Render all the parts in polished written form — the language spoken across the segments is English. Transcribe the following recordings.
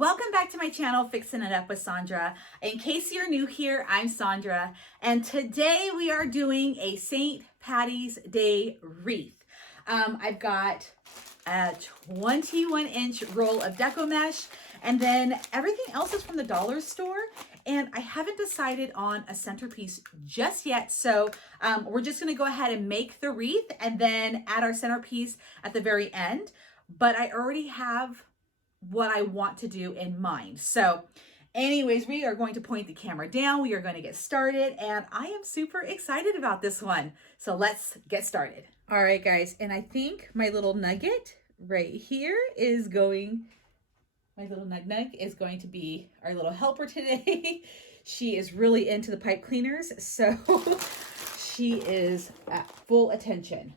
Welcome back to my channel, Fixin' It Up with Sandra. In case you're new here, I'm Sandra, and today we are doing a St. Patty's Day wreath. I've got a 21-inch roll of deco mesh, and then everything else is from the dollar store, and I haven't decided on a centerpiece just yet, so we're just gonna go ahead and make the wreath and then add our centerpiece at the very end. But I already have what I want to do in mind. So anyways, we are going to point the camera down. We are going to get started, and I am super excited about this one. So let's get started. All right, guys. And I think my little nugget right here is going, my little nug is going to be our little helper today. She is really into the pipe cleaners, so she is at full attention.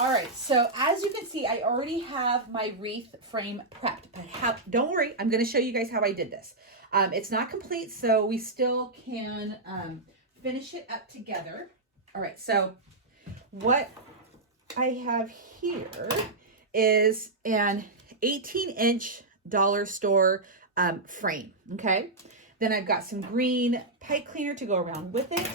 All right, so as you can see, I already have my wreath frame prepped, but don't worry, I'm gonna show you guys how I did this. It's not complete, so we still can finish it up together. All right, so what I have here is an 18-inch dollar store frame, okay? Then I've got some green pipe cleaner to go around with it.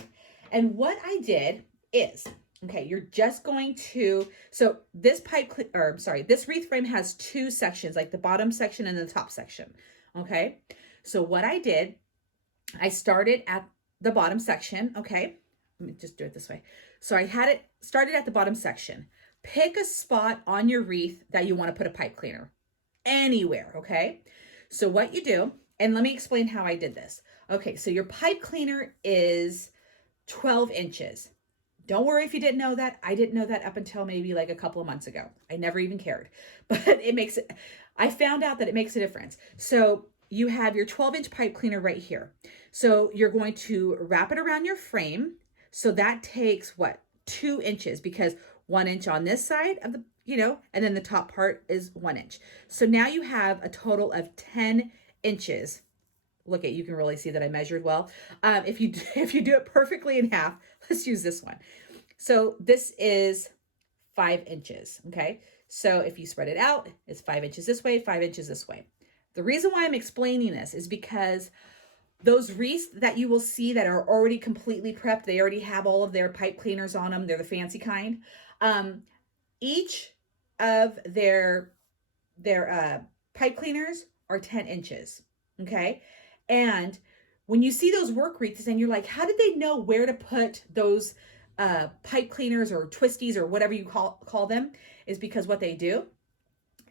And what I did is, okay, you're just going to, so this this wreath frame has two sections, like the bottom section and the top section, okay? So what I did, I started at the bottom section, okay? Let me just do it this way. So I had it started at the bottom section. Pick a spot on your wreath that you want to put a pipe cleaner, anywhere, okay? So what you do, and let me explain how I did this. Okay, so your pipe cleaner is 12 inches. Don't worry if you didn't know that. I didn't know that up until maybe like a couple of months ago. I never even cared, but I found out that it makes a difference. So you have your 12-inch pipe cleaner right here. So you're going to wrap it around your frame. So that takes what, 2 inches, because 1 inch on this side of the, and then the top part is 1 inch. So now you have a total of 10 inches. Look you can really see that I measured well. If you do it perfectly in half, let's use this one. So this is 5 inches, okay? So if you spread it out, it's 5 inches this way, 5 inches this way. The reason why I'm explaining this is because those wreaths that you will see that are already completely prepped, they already have all of their pipe cleaners on them. They're the fancy kind. Each of their pipe cleaners are 10 inches, okay? And when you see those work wreaths and you're like, how did they know where to put those pipe cleaners or twisties or whatever you call them, is because what they do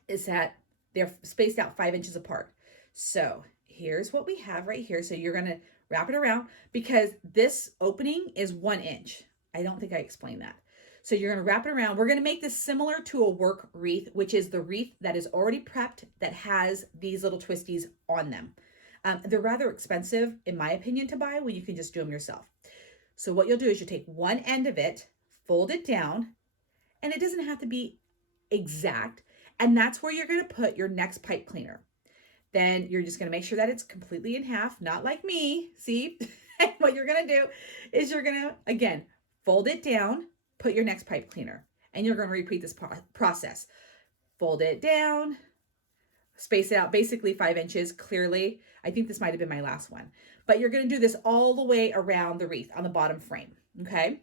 is that they're spaced out 5 inches apart. So here's what we have right here. So you're going to wrap it around, because this opening is 1 inch. I don't think I explained that. So you're going to wrap it around. We're going to make this similar to a work wreath, which is the wreath that is already prepped that has these little twisties on them. They're rather expensive, in my opinion, to buy when you can just do them yourself. So what you'll do is you take one end of it, fold it down, and it doesn't have to be exact. And that's where you're going to put your next pipe cleaner. Then you're just going to make sure that it's completely in half, not like me. See? And what you're going to do is you're going to, again, fold it down, put your next pipe cleaner, and you're going to repeat this process. Fold it down, space it out basically 5 inches clearly. I think this might have been my last one, but you're going to do this all the way around the wreath on the bottom frame. Okay.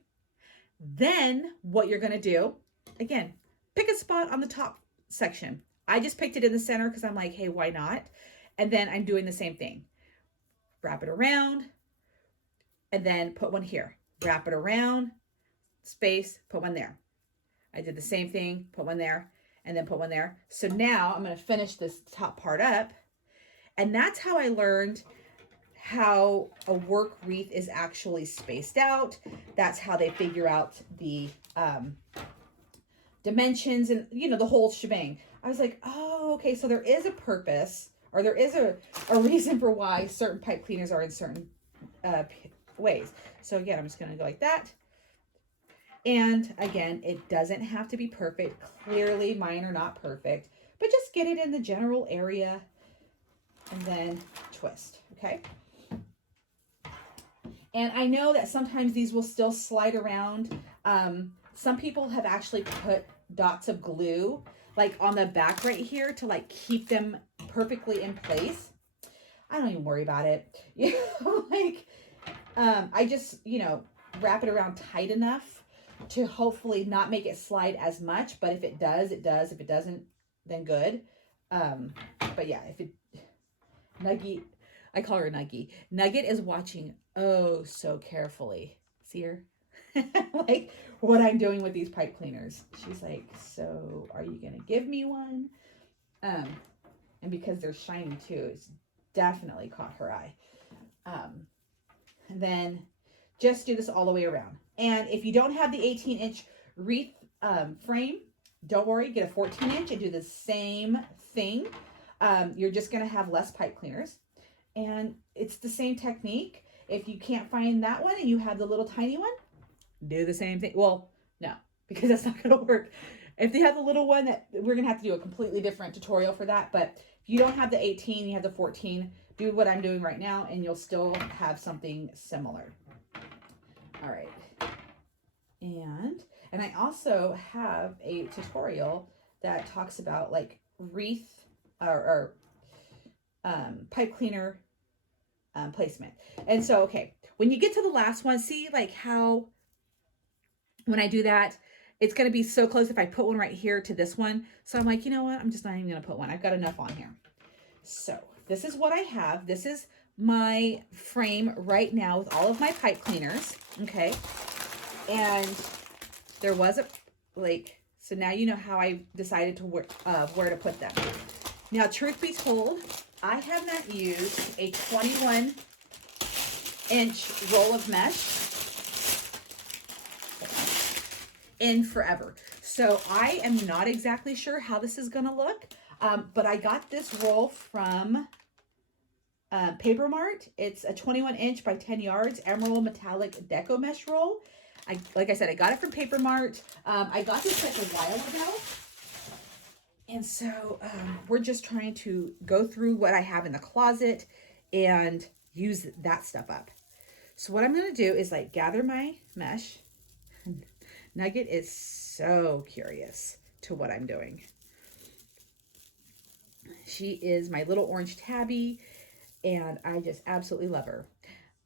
Then what you're going to do, again, pick a spot on the top section. I just picked it in the center because I'm like, hey, why not? And then I'm doing the same thing. Wrap it around and then put one here. Wrap it around, space, put one there. I did the same thing, put one there, and then put one there. So now I'm going to finish this top part up. And that's how I learned how a work wreath is actually spaced out. That's how they figure out the dimensions and, the whole shebang. I was like, oh, okay. So there is a purpose, or there is a reason for why certain pipe cleaners are in certain ways. So again, I'm just going to go like that. And again, it doesn't have to be perfect. Clearly mine are not perfect, but just get it in the general area and then twist. Okay. And I know that sometimes these will still slide around. Some people have actually put dots of glue like on the back right here to like keep them perfectly in place. I don't even worry about it. You know, like, I just, you know, wrap it around tight enough to hopefully not make it slide as much. But if it does, it does. If it doesn't, then good. But yeah, if it, Nuggie, I call her Nuggie. Nugget is watching oh so carefully. See her? Like what I'm doing with these pipe cleaners. She's like, so are you going to give me one? And because they're shiny too, it's definitely caught her eye. And then just do this all the way around. And if you don't have the 18-inch wreath frame, don't worry, get a 14-inch and do the same thing. You're just going to have less pipe cleaners. And it's the same technique. If you can't find that one and you have the little tiny one, do the same thing. Well, no, because that's not going to work. If they have the little one, that we're going to have to do a completely different tutorial for that. But if you don't have the 18, you have the 14, do what I'm doing right now and you'll still have something similar. All right. And I also have a tutorial that talks about like wreath or pipe cleaner placement. And so, okay, when you get to the last one, see like how when I do that, it's going to be so close if I put one right here to this one. So I'm like, you know what? I'm just not even going to put one. I've got enough on here. So this is what I have. This is my frame right now with all of my pipe cleaners. Okay. And there was a, like, so now you know how I decided to where to put them. Now, truth be told, I have not used a 21-inch roll of mesh in forever. So I am not exactly sure how this is going to look, but I got this roll from Paper Mart. It's a 21-inch by 10 yards emerald metallic deco mesh roll. Like I said, I got it from Paper Mart. I got this like a while ago. And so we're just trying to go through what I have in the closet and use that stuff up. So what I'm going to do is like gather my mesh. Nugget is so curious to what I'm doing. She is my little orange tabby and I just absolutely love her.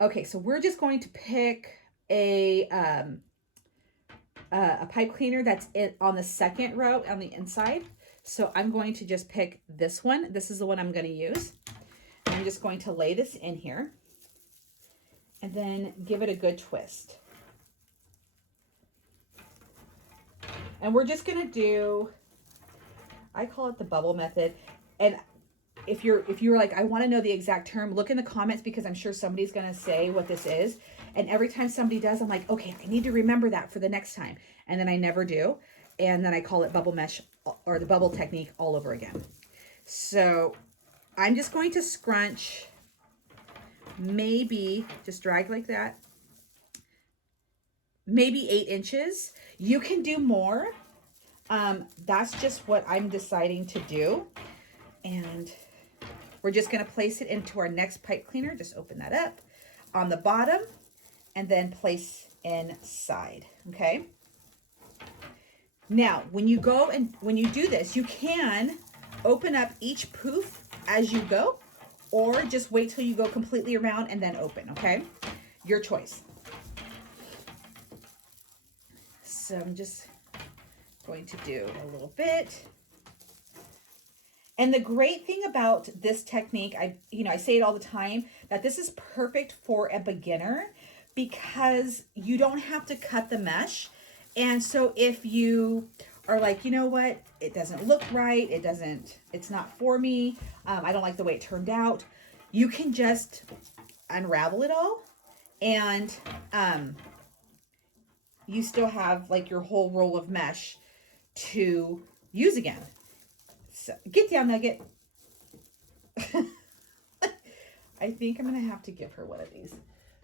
Okay, so we're just going to pick a pipe cleaner that's on the second row on the inside. So I'm going to just pick this one. This is the one I'm going to use. I'm just going to lay this in here and then give it a good twist. And we're just going to do, I call it the bubble method. And if you're like, I want to know the exact term, look in the comments because I'm sure somebody's going to say what this is. And every time somebody does, I'm like, okay, I need to remember that for the next time. And then I never do. And then I call it bubble mesh or the bubble technique all over again. So I'm just going to scrunch, maybe just drag like that, maybe 8 inches. You can do more. That's just what I'm deciding to do. And we're just going to place it into our next pipe cleaner. Just open that up on the bottom and then place inside. Okay. Now, when you go and when you do this, you can open up each poof as you go, or just wait till you go completely around and then open, okay? Your choice. So I'm just going to do a little bit. And the great thing about this technique, I say it all the time, that this is perfect for a beginner because you don't have to cut the mesh. And so if you are like, you know what, it doesn't look right, it's not for me, I don't like the way it turned out, you can just unravel it all and you still have like your whole roll of mesh to use again. So get down, Nugget. I think I'm going to have to give her one of these.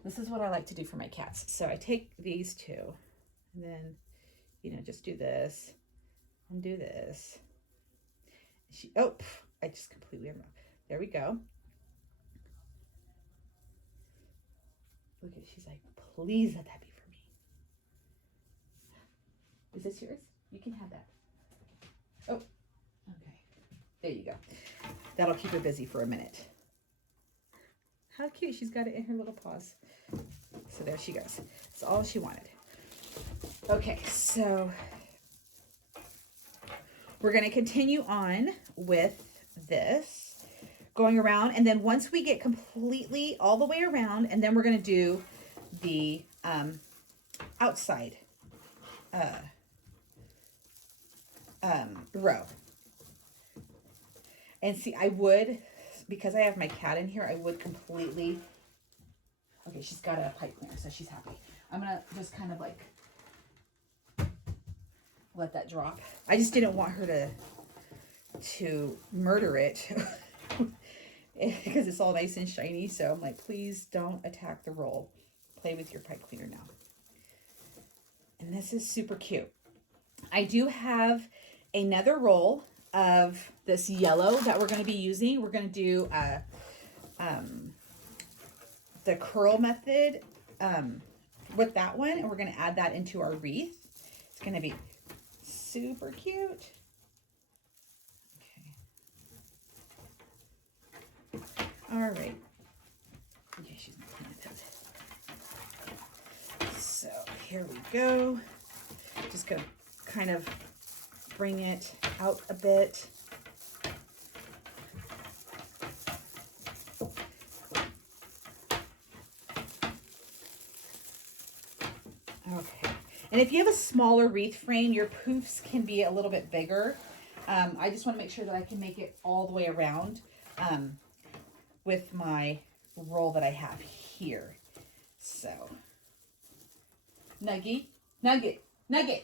This is what I like to do for my cats. So I take these two. And then, just do this and do this. I just completely unwrapped. There we go. Look at, she's like, please let that be for me. Is this yours? You can have that. Oh, that'll keep her busy for a minute. How cute. She's got it in her little paws. So there she goes. That's all she wanted. Okay, so we're going to continue on with this, going around. And then once we get completely all the way around, and then we're going to do the outside row. And see, I would, because I have my cat in here, I would completely, okay, she's got a pipe cleaner, so she's happy. I'm going to just kind of like let that drop. I just didn't want her to murder it because it's all nice and shiny. So I'm like, please don't attack the roll. Play with your pipe cleaner now. And this is super cute. I do have another roll of this yellow that we're going to be using. We're going to do the curl method with that one, and we're going to add that into our wreath. It's going to be super cute. Okay. All right. Okay, she's not playing with it. So here we go. Just gonna kind of bring it out a bit. Okay. And if you have a smaller wreath frame, your poofs can be a little bit bigger. I just want to make sure that I can make it all the way around with my roll that I have here. So, nugget, nugget, nugget.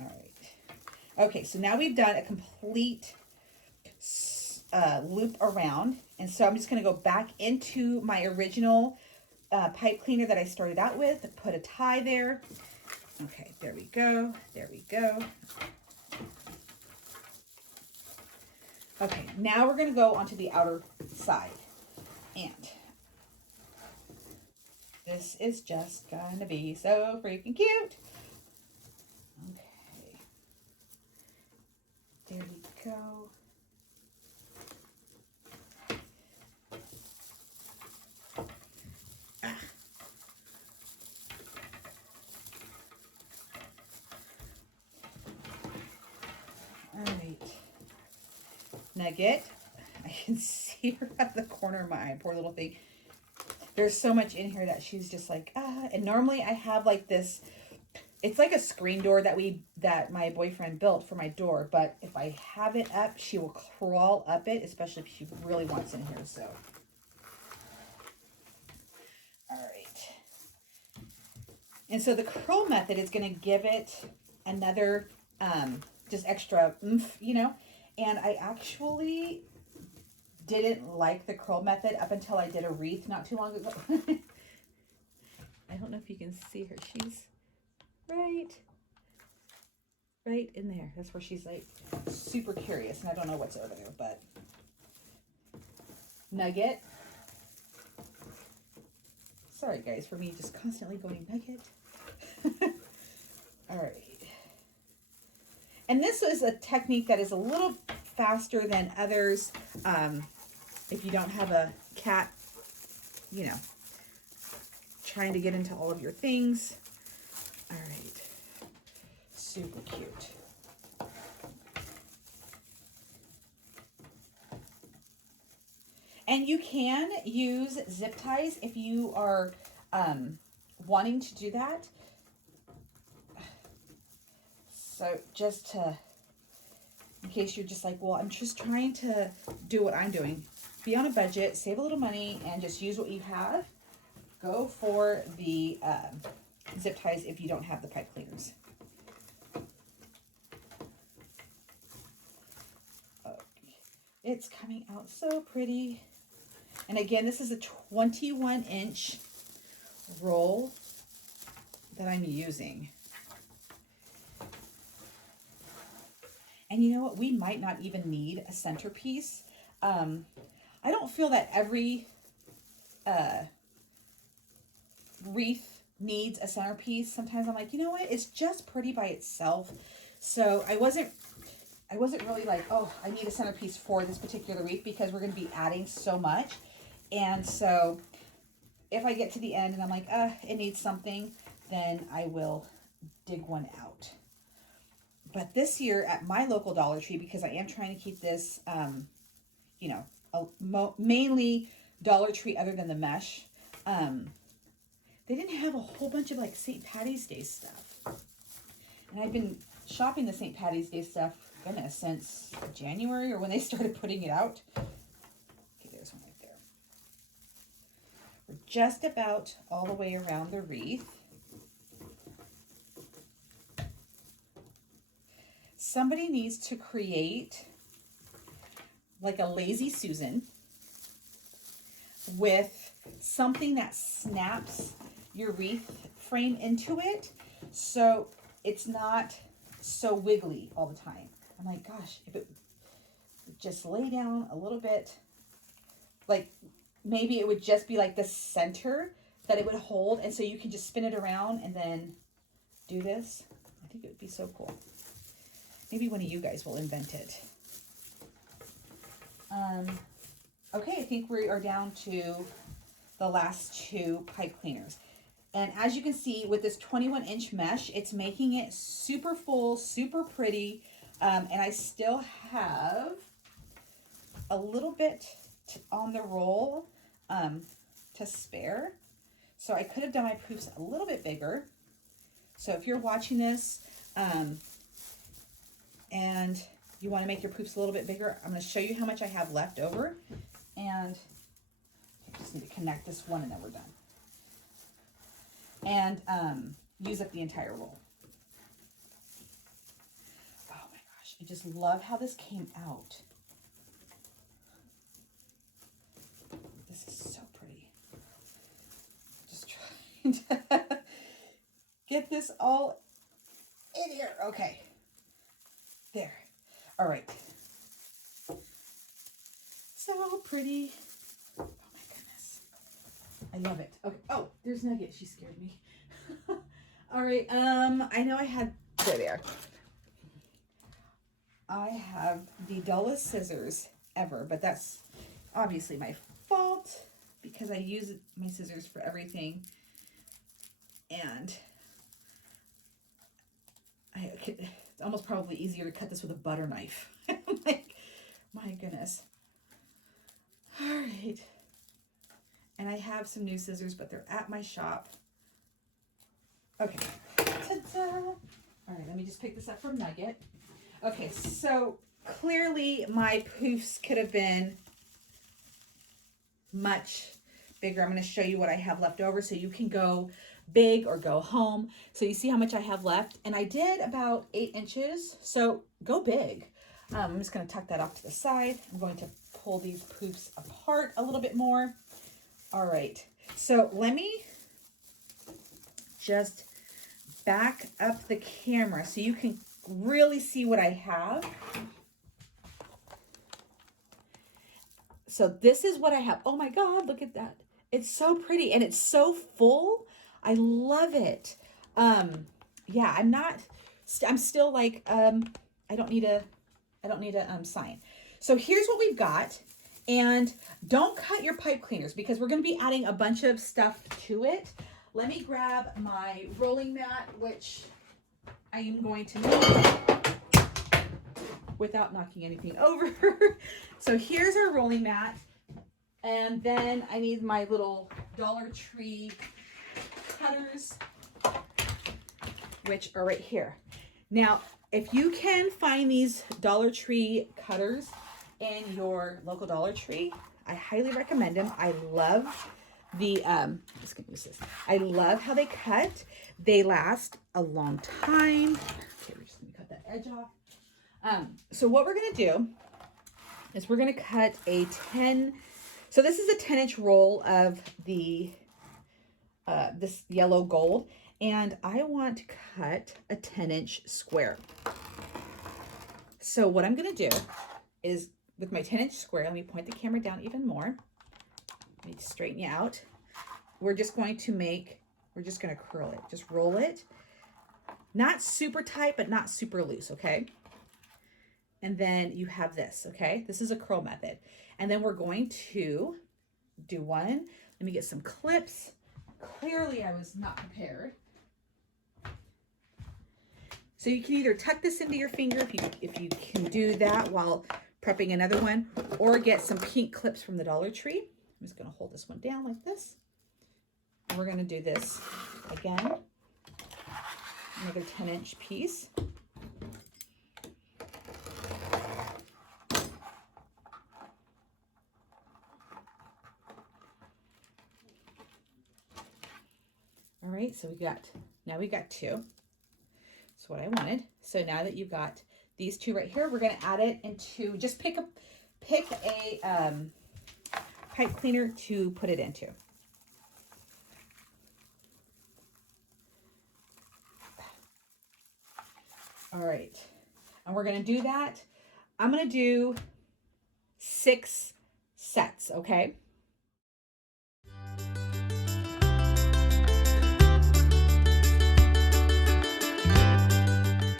All right. Okay, so now we've done a complete loop around. And so I'm just going to go back into my original pipe cleaner that I started out with, put a tie there. Okay, there we go. There we go. Okay, now we're going to go onto the outer side. And this is just going to be so freaking cute. Okay. There we go. All right. Nugget. I can see her at the corner of my eye. Poor little thing. There's so much in here that she's just like, ah. And normally I have like this, it's like a screen door that my boyfriend built for my door. But if I have it up, she will crawl up it, especially if she really wants in here. So, all right. And so the curl method is going to give it another, just extra oomph, you know. And I actually didn't like the curl method up until I did a wreath not too long ago. I don't know if you can see her. She's right in there. That's where she's like super curious, and I don't know what's over there, but Nugget. Sorry guys for me just constantly going Nugget. All right. And this is a technique that is a little faster than others. If you don't have a cat, you know, trying to get into all of your things. All right. Super cute. And you can use zip ties if you are wanting to do that. So just in case you're just like, well, I'm just trying to do what I'm doing. Be on a budget, save a little money, and just use what you have. Go for the zip ties if you don't have the pipe cleaners. Okay. It's coming out so pretty. And again, this is a 21-inch roll that I'm using. And you know what? We might not even need a centerpiece. I don't feel that every wreath needs a centerpiece. Sometimes I'm like, you know what? It's just pretty by itself. So I wasn't I wasn't really like, oh, I need a centerpiece for this particular wreath because we're going to be adding so much. And so if I get to the end and I'm like, it needs something, then I will dig one out. But this year at my local Dollar Tree, because I am trying to keep this, you know, mainly Dollar Tree other than the mesh, they didn't have a whole bunch of like St. Patty's Day stuff. And I've been shopping the St. Patty's Day stuff, goodness, since January or when they started putting it out. Okay, there's one right there. We're just about all the way around the wreath. Somebody needs to create like a lazy Susan with something that snaps your wreath frame into it so it's not so wiggly all the time. I'm like, gosh, if it would just lay down a little bit, like maybe it would just be like the center that it would hold, and so you can just spin it around and then do this. I think it would be so cool. Maybe one of you guys will invent it. Okay, I think we are down to the last two pipe cleaners. And as you can see with this 21-inch mesh, it's making it super full, super pretty. And I still have a little bit on the roll to spare. So I could have done my proofs a little bit bigger. So if you're watching this, and you want to make your proofs a little bit bigger, I'm going to show you how much I have left over. And I just need to connect this one and then we're done. And use up the entire roll. Oh my gosh, I just love how this came out. This is so pretty. Just trying to get this all in here. Okay. There. All right. So pretty. Oh my goodness. I love it. Okay. Oh, there's Nugget. She scared me. All right. I know I had, there. I have the dullest scissors ever, but that's obviously my fault because I use my scissors for everything. And it's almost probably easier to cut this with a butter knife. Like, my goodness. All right. And I have some new scissors, but they're at my shop. Okay. Ta-da! All right, let me just pick this up from Nugget. Okay, so clearly my poofs could have been much bigger. I'm going to show you what I have left over so you can go big or go home. So you see how much I have left, and I did about 8 inches, so go big. I'm just going to tuck that off to the side. I'm going to pull these poofs apart a little bit more. All right, so let me just back up the camera so you can really see what I have. So this is what I have. Oh my God, look at that. It's so pretty and it's so full. I love it. Yeah, I'm still like, I don't need a sign. So here's what we've got. And don't cut your pipe cleaners because we're going to be adding a bunch of stuff to it. Let me grab my rolling mat, which I am going to make without knocking anything over. So here's our rolling mat. And then I need my little Dollar Tree cutters, which are right here. Now, if you can find these Dollar Tree cutters in your local Dollar Tree, I highly recommend them. I love the, I'm just gonna use this. I love how they cut. They last a long time. Okay, we're just gonna cut that edge off. So what we're gonna do is we're gonna cut a 10, so this is a 10-inch roll of the, this yellow gold, and I want to cut a 10-inch square. So what I'm gonna do is with my 10-inch square, let me point the camera down even more. Let me straighten you out. We're just going to curl it. Just roll it. Not super tight, but not super loose, okay? And then you have this, okay? This is a curl method. And then we're going to do one. Let me get some clips. Clearly I was not prepared. So you can either tuck this into your finger if you can do that while prepping another one, or get some pink clips from the Dollar Tree. I'm just gonna hold this one down like this. And we're gonna do this again. Another 10-inch piece. All right, so now we got two. That's what I wanted. So now that you've got these two right here, we're gonna add it into, just pick a pipe cleaner to put it into. All right, and we're gonna do that. I'm gonna do 6 sets, okay?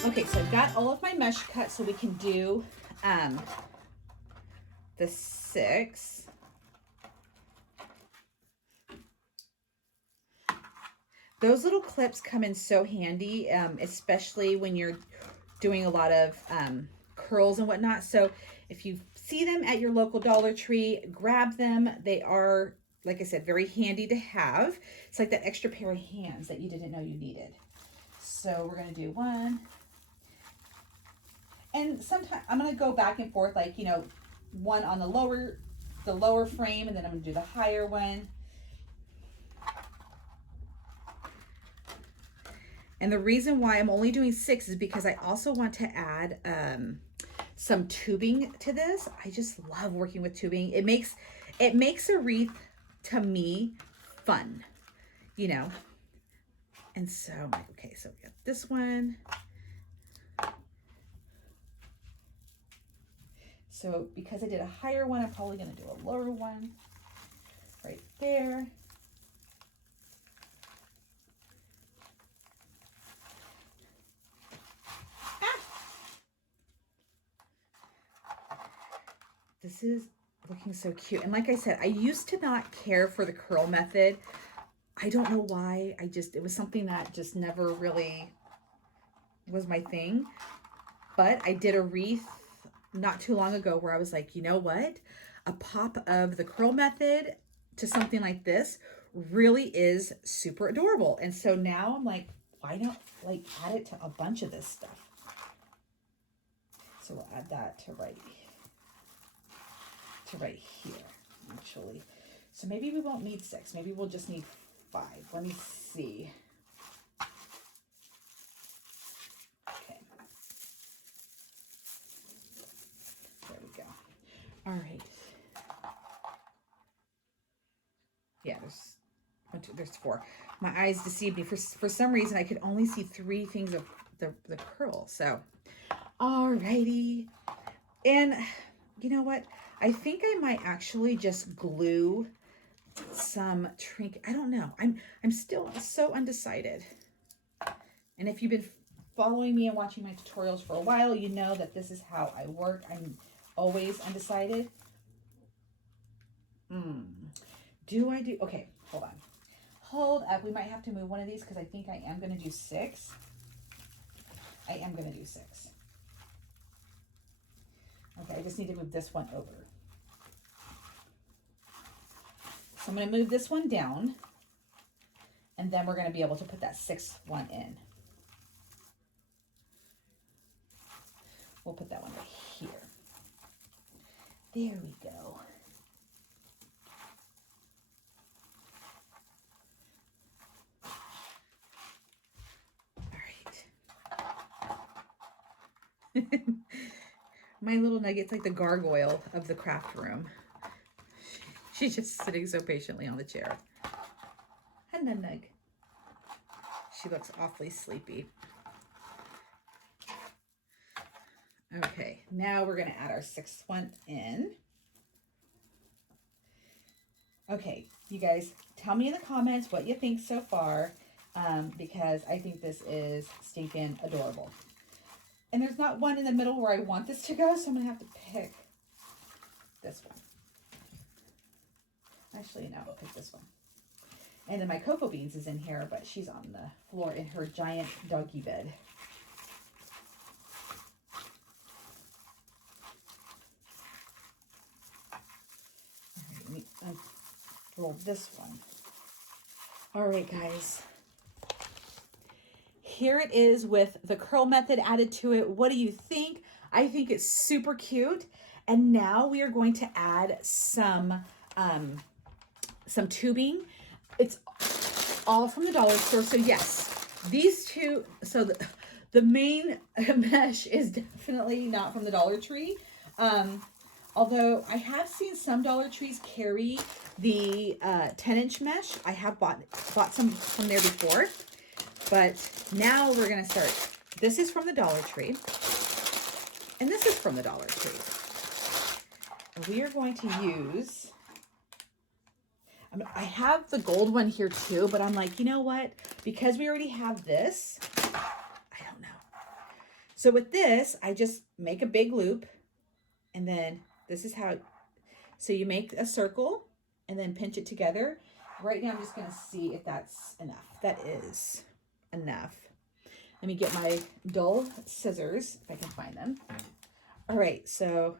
Okay, so I've got all of my mesh cut, so we can do the 6. Those little clips come in so handy, especially when you're doing a lot of curls and whatnot. So if you see them at your local Dollar Tree, grab them. They are, like I said, very handy to have. It's like that extra pair of hands that you didn't know you needed. So we're gonna do one. And sometimes I'm gonna go back and forth, like, you know, one on the lower frame, and then I'm gonna do the higher one. And the reason why I'm only doing 6 is because I also want to add some tubing to this. I just love working with tubing. It makes a wreath, to me, fun, you know. And so, okay, so we got this one. So because I did a higher one, I'm probably gonna do a lower one right there. This is looking so cute. And like I said, I used to not care for the curl method. I don't know why. It was something that just never really was my thing. But I did a wreath not too long ago where I was like, you know what? A pop of the curl method to something like this really is super adorable. And so now I'm like, why not like add it to a bunch of this stuff? So we'll add that to right here, actually. So maybe we won't need 6. Maybe we'll just need 5. Let me see. Okay. There we go. All right. Yeah, there's 4. My eyes deceived me. For some reason, I could only see 3 things of the curl. So, all righty. And you know what? I think I might actually just glue some trinket. I don't know. I'm still so undecided. And if you've been following me and watching my tutorials for a while, you know that this is how I work. I'm always undecided. Okay, hold on. Hold up. We might have to move one of these because I think I am going to do 6. I am going to do 6. Okay, I just need to move this one over. So I'm going to move this one down, and then we're going to be able to put that 6th one in. We'll put that one right here. There we go. All right. My little nugget's like the gargoyle of the craft room. She's just sitting so patiently on the chair. Hi, Nug. She looks awfully sleepy. Okay, now we're going to add our 6th one in. Okay, you guys, tell me in the comments what you think so far, because I think this is stinking adorable. And there's not one in the middle where I want this to go, so I'm going to have to pick this one. Actually, no, I'll pick this one. And then my Cocoa Beans is in here, but she's on the floor in her giant doggy bed. All right, let me roll this one. All right, guys. Here it is with the curl method added to it. What do you think? I think it's super cute. And now we are going to add some tubing. It's all from the dollar store. So yes, these two, so the main mesh is definitely not from the Dollar Tree. Although I have seen some Dollar Trees carry the 10-inch mesh. I have bought some from there before. But now we're going to start. This is from the Dollar Tree. And this is from the Dollar Tree. We are going to use, I have the gold one here too, but I'm like, you know what? Because we already have this, I don't know. So with this, I just make a big loop. And then this is how, so you make a circle and then pinch it together. Right now, I'm just going to see if that's enough. That is enough. Let me get my dull scissors if I can find them. All right, so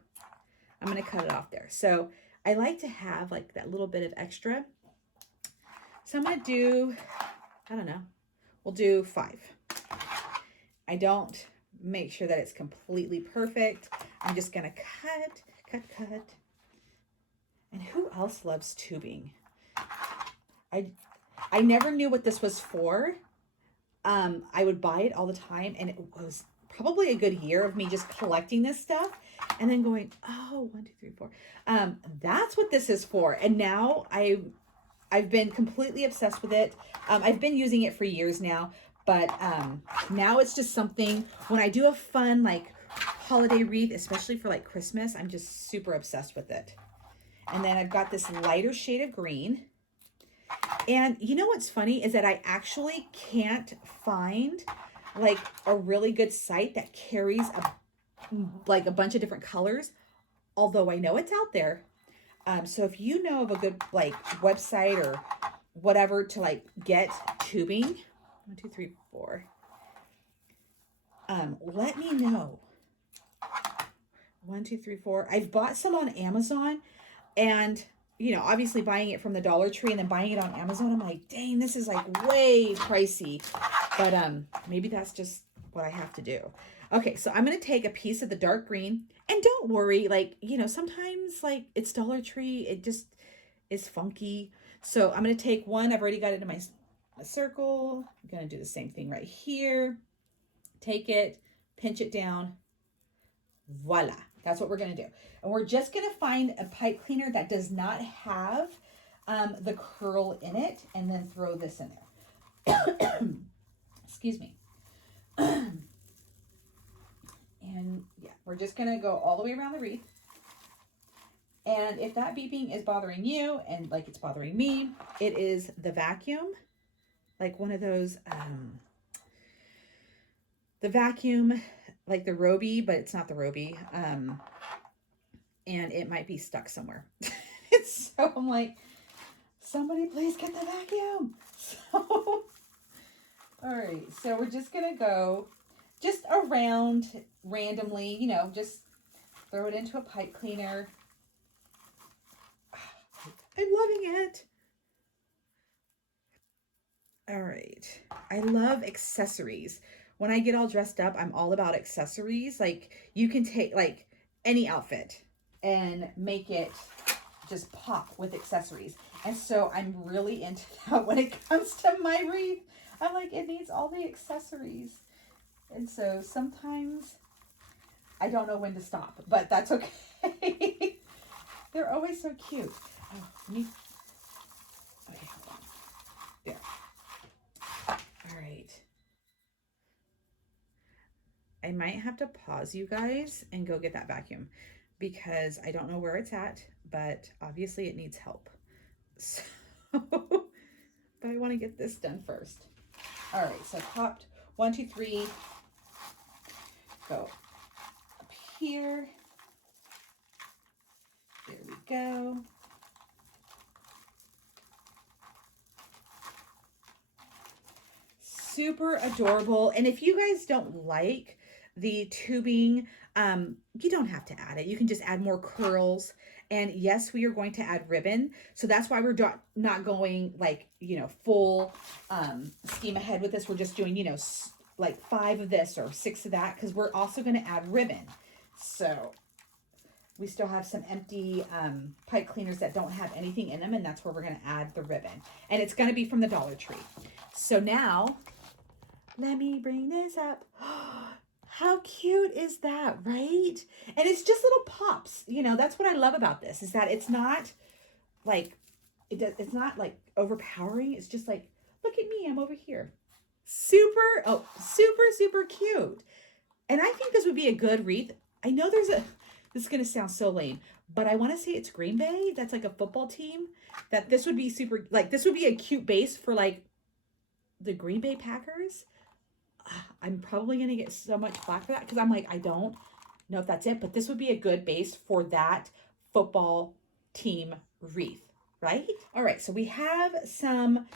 I'm going to cut it off there. So I like to have like that little bit of extra. So I'm going to do, I don't know, we'll do 5. I don't make sure that it's completely perfect. I'm just going to cut. And who else loves tubing? I never knew what this was for. I would buy it all the time, and it was probably a good year of me just collecting this stuff and then going, oh, 1, 2, 3, 4. That's what this is for. And now I've been completely obsessed with it. I've been using it for years now, but now it's just something when I do a fun like holiday wreath, especially for like Christmas, I'm just super obsessed with it. And then I've got this lighter shade of green. And you know what's funny is that I actually can't find like a really good site that carries a bunch of different colors, although I know it's out there. So if you know of a good like website or whatever to like get tubing, 1, 2, 3, 4, let me know. 1, 2, 3, 4. I've bought some on Amazon, and you know, obviously buying it from the Dollar Tree and then buying it on Amazon, I'm like, dang, this is like way pricey. But maybe that's just what I have to do. Okay, so I'm going to take a piece of the dark green, and don't worry, like, you know, sometimes like it's Dollar Tree, it just is funky. So I'm going to take one, I've already got it in my circle. I'm going to do the same thing right here. Take it, pinch it down. Voila. That's what we're going to do. And we're just going to find a pipe cleaner that does not have the curl in it, and then throw this in there. Excuse me. And yeah, we're just going to go all the way around the wreath. And if that beeping is bothering you and like it's bothering me, it is the vacuum. Like one of those, the vacuum, like the Roby, but it's not the Roby. And it might be stuck somewhere. So I'm like, somebody please get the vacuum. So, all right, so we're just gonna go just around randomly, you know, just throw it into a pipe cleaner. I'm loving it. All right, I love accessories. When I get all dressed up, I'm all about accessories. Like you can take like any outfit and make it just pop with accessories. And so I'm really into that when it comes to my wreath. I'm like, it needs all the accessories. And so sometimes I don't know when to stop, but that's okay. They're always so cute. Oh, okay, hold on. There. All right. I might have to pause you guys and go get that vacuum because I don't know where it's at, but obviously it needs help. So, but I want to get this done first. All right, so popped 1, 2, 3, go up here. There we go. Super adorable. And if you guys don't like the tubing, you don't have to add it. You can just add more curls. And yes, we are going to add ribbon. So that's why we're not going like, you know, full scheme ahead with this. We're just doing, you know, like 5 of this or 6 of that, because we're also going to add ribbon. So we still have some empty pipe cleaners that don't have anything in them, and that's where we're going to add the ribbon. And it's going to be from the Dollar Tree. So now, let me bring this up. How cute is that, right? And it's just little pops. You know, that's what I love about this, is that it's not like, it's not like overpowering. It's just like, look at me, I'm over here. Super, oh, super, super cute. And I think this would be a good wreath. I know this is going to sound so lame, but I want to say it's Green Bay. That's like a football team. That this would be super, like this would be a cute base for like the Green Bay Packers. I'm probably going to get so much flack for that, because I'm like, I don't know if that's it, but this would be a good base for that football team wreath, right? All right, so we have some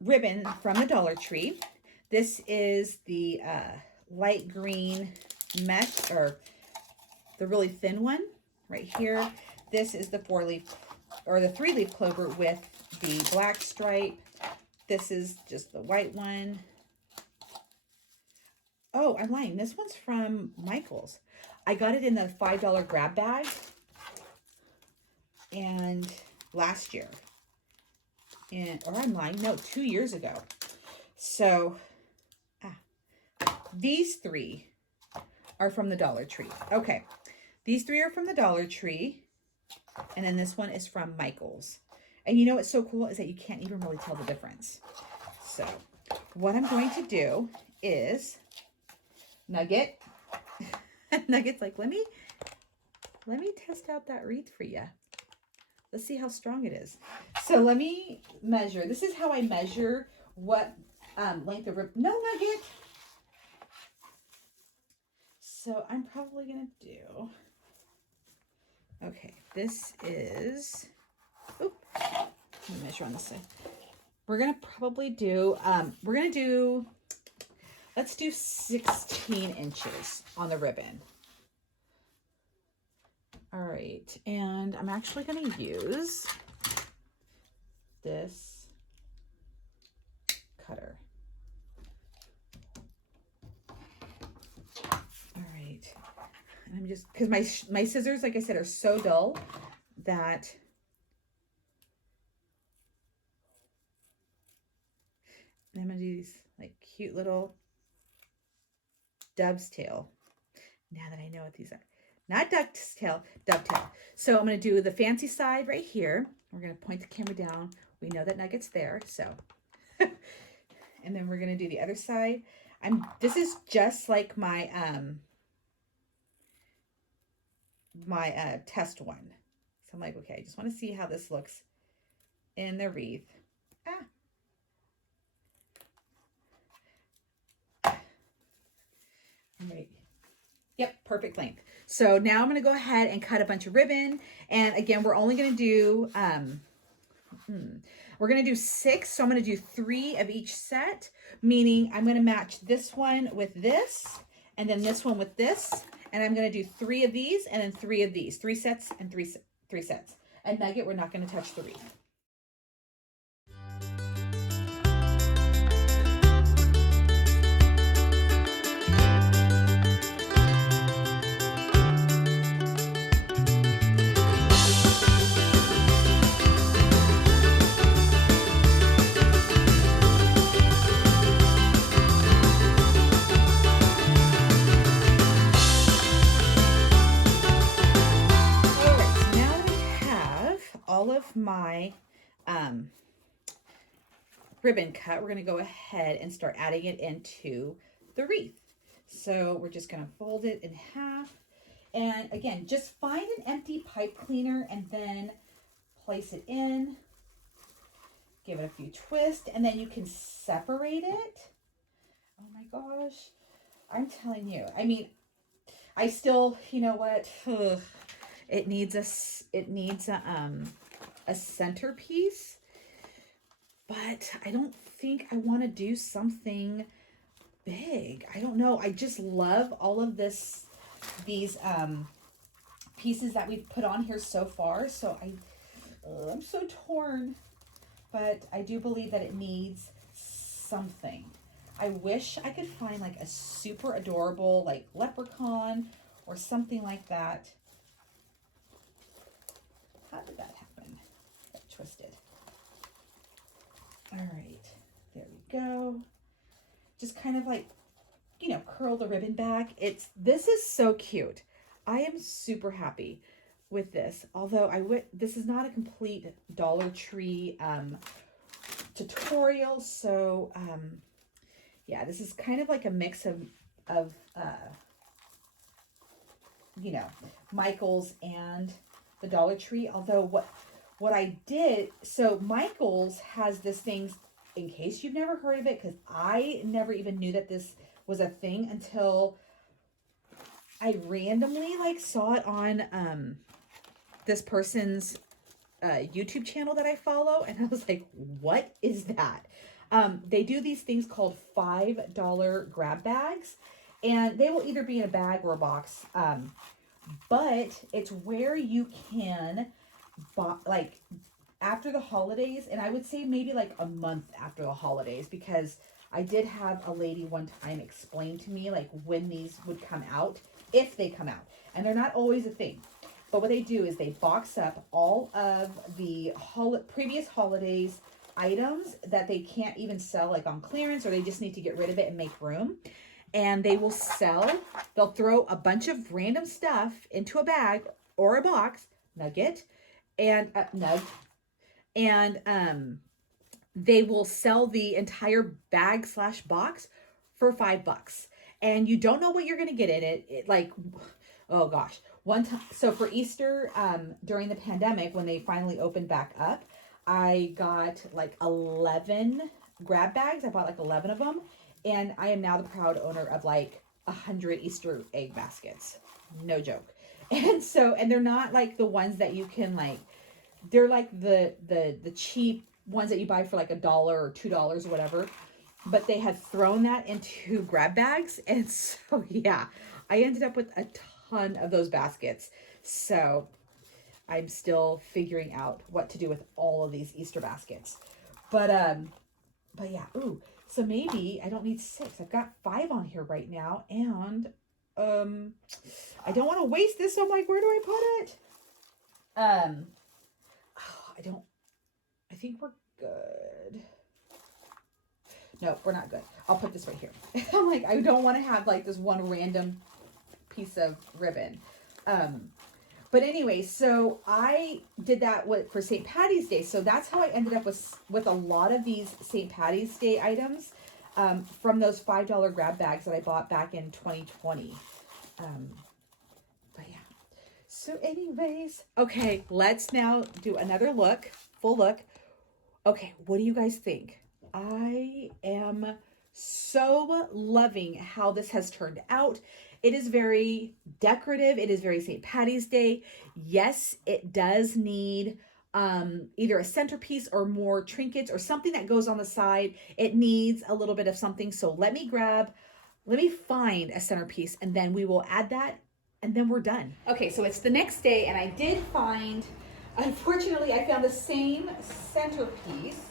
ribbon from the Dollar Tree. This is the light green mesh, or the really thin one right here. This is the 4-leaf or the 3-leaf clover with the black stripe. This is just the white one. Oh, I'm lying. This one's from Michael's. I got it in the $5 grab bag and last year. Or I'm lying. No, 2 years ago. So these 3 are from the Dollar Tree. Okay. These 3 are from the Dollar Tree. And then this one is from Michael's. And you know what's so cool is that you can't even really tell the difference. So what I'm going to do is Nugget. Nugget's like, let me test out that wreath for you. Let's see how strong it is. So let me measure. This is how I measure what length of ribbon. No, Nugget. So I'm probably going to do, okay, this is, oop, let me measure on this side. We're going to probably do, let's do 16 inches on the ribbon. All right, and I'm actually going to use this cutter. All right, and I'm just, because my scissors, like I said, are so dull that I'm going to do these like cute little dove's tail. Now that I know what these are. Not duck's tail, dovetail. So I'm going to do the fancy side right here. We're going to point the camera down. We know that Nugget's there, so. And then we're going to do the other side. This is just like my test one. So I'm like, okay, I just want to see how this looks in the wreath. All right. Yep, perfect length. So now I'm going to go ahead and cut a bunch of ribbon. And again, we're only going to do, we're going to do 6. So I'm going to do 3 of each set, meaning I'm going to match this one with this, and then this one with this. And I'm going to do 3 of these and then 3 of these, 3 sets and 3 sets. And Nugget, we're not going to touch the wreath. All of my ribbon cut, we're going to go ahead and start adding it into the wreath. So we're just going to fold it in half. And again, just find an empty pipe cleaner and then place it in. Give it a few twists, and then you can separate it. Oh my gosh. I'm telling you. I mean, I still, you know what? Ugh, it needs a centerpiece, but I don't think I want to do something big. I don't know. I just love all of these pieces that we've put on here so far. So I'm so torn, but I do believe that it needs something. I wish I could find like a super adorable like leprechaun or something like that. How did that happen? Got twisted. All right, there we go. Just kind of like, you know, curl the ribbon back. This is so cute. I am super happy with this. Although this is not a complete Dollar Tree tutorial, so yeah, this is kind of like a mix of you know, Michael's and the Dollar Tree. Although what I did, so Michael's has this thing, in case you've never heard of it, because I never even knew that this was a thing until I randomly like saw it on this person's YouTube channel that I follow, and I was like, what is that? They do these things called $5 grab bags, and they will either be in a bag or a box, but it's where you can buy, like, after the holidays, and I would say maybe like a month after the holidays, because I did have a lady one time explain to me like when these would come out, if they come out, and they're not always a thing. But what they do is they box up all of the previous holidays items that they can't even sell like on clearance, or they just need to get rid of it and make room. And they will they'll throw a bunch of random stuff into a bag or a box, nugget, and they will sell the entire bag / box for $5. And you don't know what you're going to get in it. Like, oh gosh. One time, so for Easter, during the pandemic, when they finally opened back up, I got like 11 grab bags. I bought like 11 of them. And I am now the proud owner of like 100 Easter egg baskets. No joke. And they're not like the ones that you can like, they're like the cheap ones that you buy for like $1 or $2 or whatever. But they had thrown that into grab bags. And so, yeah, I ended up with a ton of those baskets. So I'm still figuring out what to do with all of these Easter baskets. But yeah, ooh, so maybe I don't need 6. I've got 5 on here right now, and I don't want to waste this, so I'm like, where do I put it? I think we're good. No, we're not good. I'll put this right here. I'm like, I don't want to have like this one random piece of ribbon. But anyway, so I did that for St. Patty's Day. So that's how I ended up with a lot of these St. Patty's Day items from those $5 grab bags that I bought back in 2020. But yeah. So anyways, okay, let's now do another look, full look. Okay, what do you guys think? I am so loving how this has turned out. It is very decorative. It is very St. Patty's Day. Yes, it does need either a centerpiece or more trinkets or something that goes on the side. It needs a little bit of something. So let me find a centerpiece, and then we will add that, and then we're done. Okay, so it's the next day, and I did find, unfortunately, I found the same centerpiece.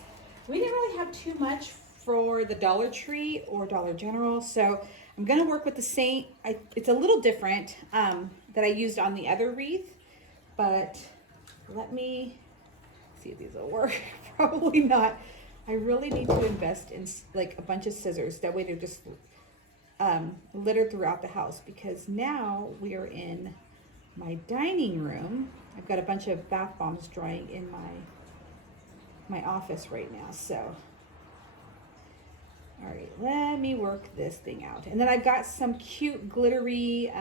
We didn't really have too much for the Dollar Tree or Dollar General, so I'm going to work with the same. It's a little different that I used on the other wreath, but let me see if these will work. Probably not. I really need to invest in like a bunch of scissors. That way they're just littered throughout the house, because now we are in my dining room. I've got a bunch of bath bombs drying in my office right now, so. All right, let me work this thing out. And then I've got some cute glittery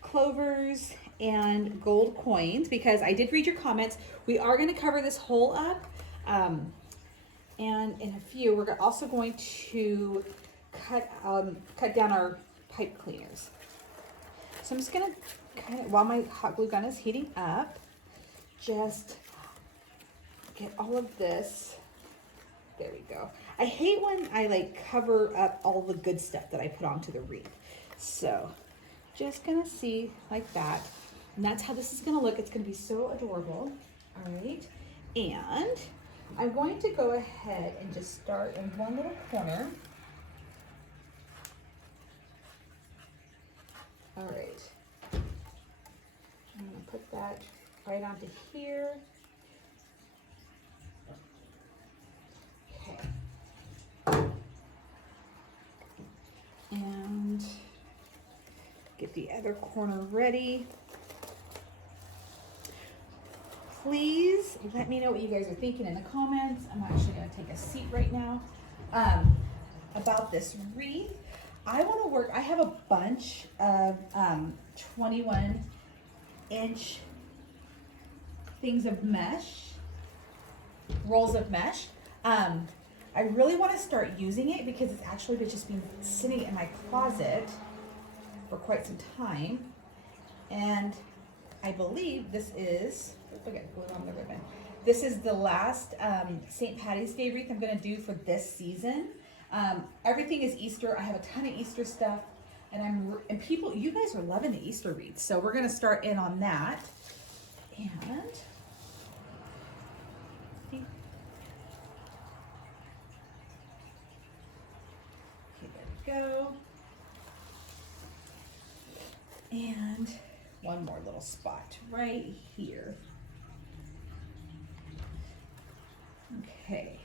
clovers and gold coins, because I did read your comments. We are going to cover this hole up. And in a few, we're also going to cut down our pipe cleaners. So I'm just gonna kind of, while my hot glue gun is heating up, just get all of this. There we go. I hate when I like cover up all the good stuff that I put onto the wreath. So just gonna see like that. And that's how this is gonna look. It's gonna be so adorable. All right. And I'm going to go ahead and just start in one little corner. All right. I'm gonna put that right onto here. And get the other corner ready. Please let me know what you guys are thinking in the comments. I'm actually going to take a seat right now about this wreath. I want to work, I have a bunch of 21-inch things of mesh, rolls of mesh. I really want to start using it because it's actually just been sitting in my closet for quite some time. And I believe this is, I got glue on the ribbon. This is the last St. Patty's Day wreath I'm going to do for this season. Everything is Easter. I have a ton of Easter stuff. And people, you guys are loving the Easter wreaths. So we're going to start in on that. And go. And one more little spot right here. Okay.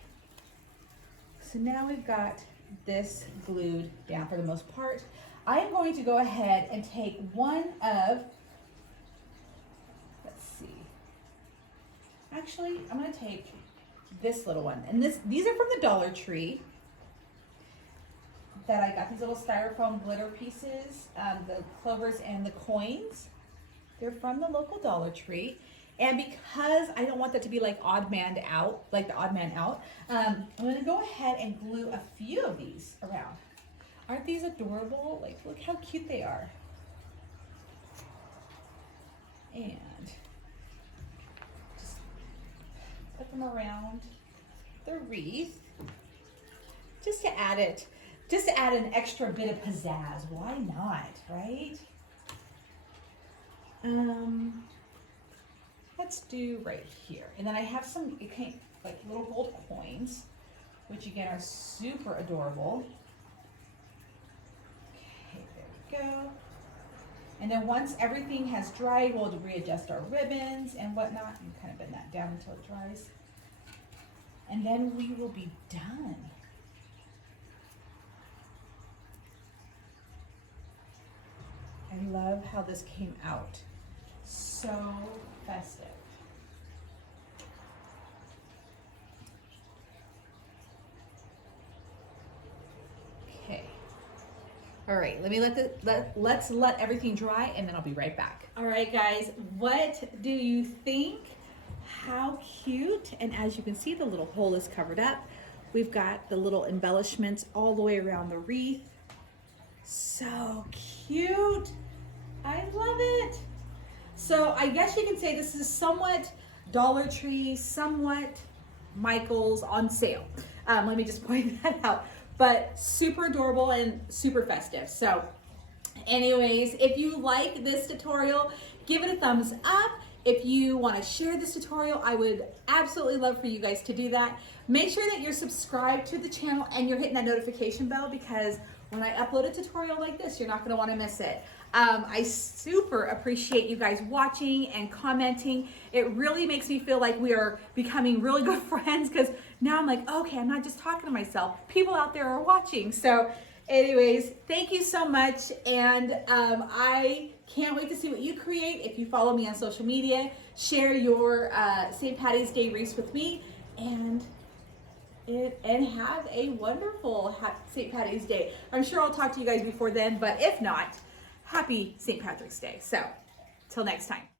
So now we've got this glued down for the most part. I am going to go ahead and take one of, let's see. Actually, I'm going to take this little one. And these are from the Dollar Tree. That I got these little styrofoam glitter pieces, the clovers and the coins. They're from the local Dollar Tree. And because I don't want that to be like odd man out, like the odd man out, I'm gonna go ahead and glue a few of these around. Aren't these adorable? Like, look how cute they are. And just put them around the wreath, just to add it. Just to add an extra bit of pizzazz. Why not, right? Let's do right here. And then I have some like little gold coins, which again are super adorable. Okay, there we go. And then once everything has dried, we'll readjust our ribbons and whatnot. And kind of bend that down until it dries. And then we will be done. I love how this came out. So festive. Okay. All right, let's let everything dry and then I'll be right back. All right, guys, what do you think? How cute. And as you can see, the little hole is covered up. We've got the little embellishments all the way around the wreath. So cute. I love it. So I guess you can say this is somewhat Dollar Tree, somewhat Michael's on sale. Let me just point that out. But super adorable and super festive. So anyways, if you like this tutorial, give it a thumbs up. If you want to share this tutorial, I would absolutely love for you guys to do that. Make sure that you're subscribed to the channel and you're hitting that notification bell, because when I upload a tutorial like this, you're not going to want to miss it. I super appreciate you guys watching and commenting. It really makes me feel like we are becoming really good friends, because now I'm like, okay, I'm not just talking to myself. People out there are watching. So anyways, thank you so much. And I can't wait to see what you create. If you follow me on social media, share your St. Patty's Day wreaths with me, and have a wonderful St. Patty's Day. I'm sure I'll talk to you guys before then, but if not, happy St. Patrick's Day. So, till next time.